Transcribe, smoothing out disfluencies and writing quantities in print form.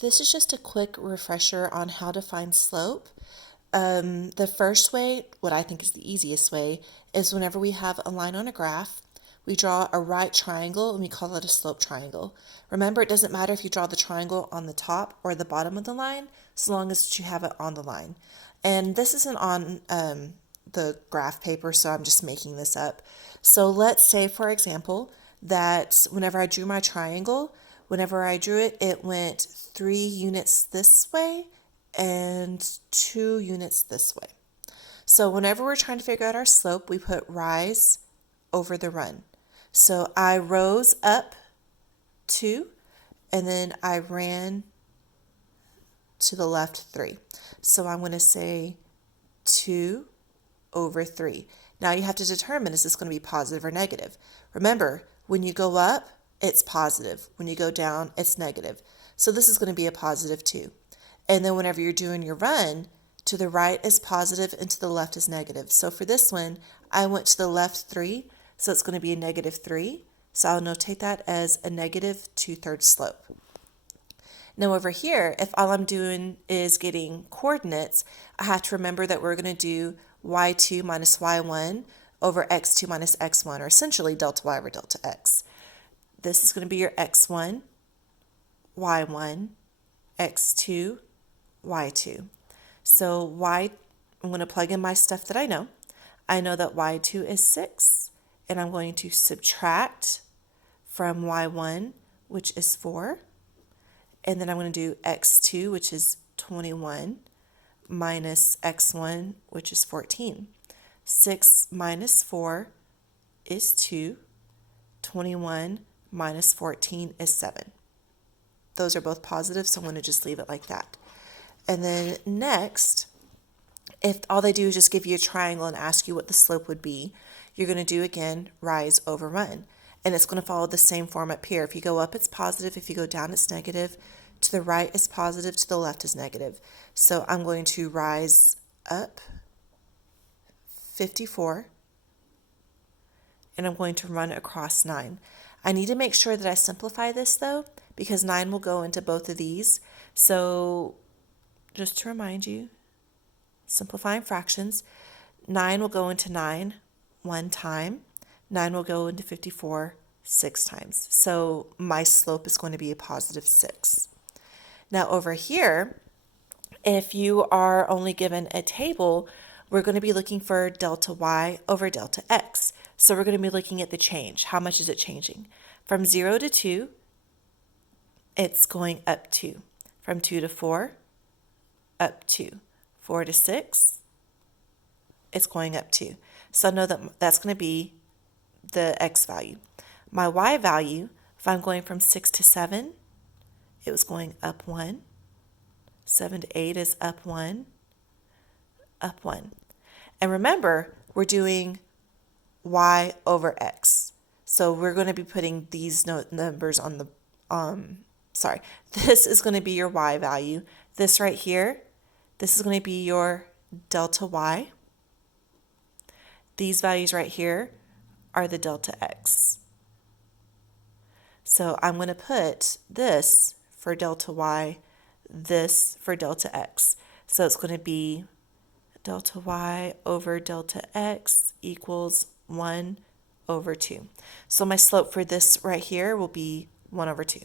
This is just a quick refresher on how to find slope. The first way, what I think is the easiest way, is whenever we have a line on a graph, we draw a right triangle and we call it a slope triangle. Remember, it doesn't matter if you draw the triangle on the top or the bottom of the line, as long as you have it on the line. And this isn't on the graph paper, so I'm just making this up. So let's say, for example, that whenever I drew my triangle, whenever I drew it, it went 3 units this way and 2 units this way. So whenever we're trying to figure out our slope, we put rise over the run. So I rose up 2, and then I ran to the left 3. So I'm going to say 2 over 3. Now you have to determine, is this going to be positive or negative? Remember, when you go up, it's positive. When you go down, it's negative. So this is going to be a positive 2. And then whenever you're doing your run, to the right is positive and to the left is negative. So for this one, I went to the left 3, so it's going to be a negative 3. So I'll notate that as a negative 2/3 slope. Now over here, if all I'm doing is getting coordinates, I have to remember that we're going to do y2 minus y1 over x2 minus x1, or essentially delta y over delta x. This is going to be your x1, y1, x2, y2. So I'm going to plug in my stuff that I know. I know that y2 is 6, and I'm going to subtract from y1, which is 4. And then I'm going to do x2, which is 21, minus x1, which is 14. 6 minus 4 is 2. 21 minus 14 is 7. Those are both positive, so I'm going to just leave it like that. And then next, if all they do is just give you a triangle and ask you what the slope would be, you're going to do, again, rise over run. And it's going to follow the same form up here. If you go up, it's positive. If you go down, it's negative. To the right is positive. To the left is negative. So I'm going to rise up 54, and I'm going to run across 9. I need to make sure that I simplify this, though, because 9 will go into both of these. So just to remind you, simplifying fractions, 9 will go into 9 one time. 9 will go into 54 6 times. So my slope is going to be a positive 6. Now over here, if you are only given a table, we're going to be looking for delta y over delta x. So we're going to be looking at the change. How much is it changing? From 0 to 2, it's going up 2. From 2 to 4, up 2. 4 to 6, it's going up 2. So I know that that's going to be the x value. My y value, if I'm going from 6 to 7, it was going up 1. 7 to 8 is up 1, up 1. And remember, we're doing y over x. So we're going to be putting these numbers on the, this is going to be your y value. This right here, this is going to be your delta y. These values right here are the delta x. So I'm going to put this for delta y, this for delta x. So it's going to be delta y over delta x equals 1 over 2. So my slope for this right here will be 1 over 2.